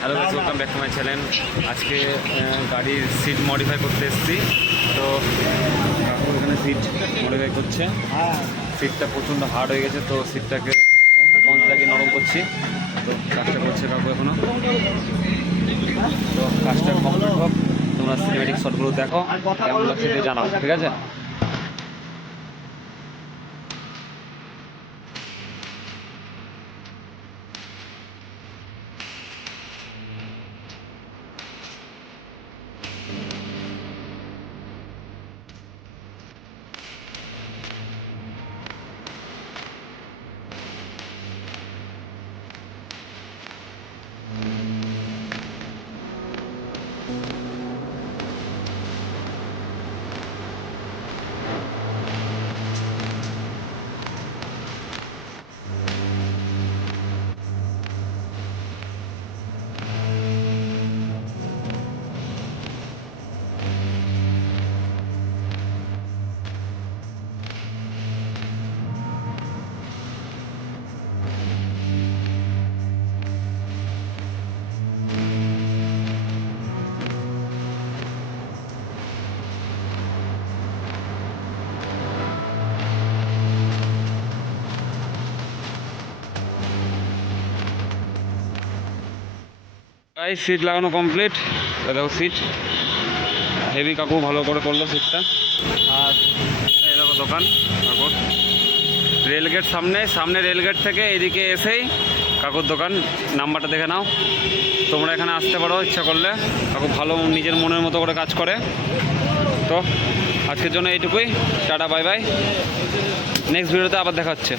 Hello guys, welcome back to my channel. আজকে গাড়ির seat modify করতে এসেছি। তো কাকু এখানে সিট মডিফাই করছে। সিটটা প্রচণ্ড হার্ড হয়ে গেছে, তো সিটটাকে পঞ্চ লাগিয়ে নরম করছি। তো কাজটা করছে কাকু এখনো। তো কাজটা কমপ্লিট হোক, তোমরা সিনেমেটিক শটগুলো দেখো, কেমন লাগছে জানাও, ঠিক আছে? গাইস, সিট লাগানো কমপ্লিট। দেখো সিট হেভি, কাকু ভালো করে করলো সিটটা। আর এই দেখো দোকান কাকুর, রেলগেট সামনে রেলগেট থেকে এদিকে এসেই কাকুর দোকান। নাম্বারটা দেখে নাও, তোমরা এখানে আসতে পারো ইচ্ছা করলে। কাকু ভালো নিজের মনের মতো করে কাজ করে। তো আজকের জন্য এইটুকুই, টাটা বাই বাই। নেক্সট ভিডিওতে আবার দেখা হচ্ছে।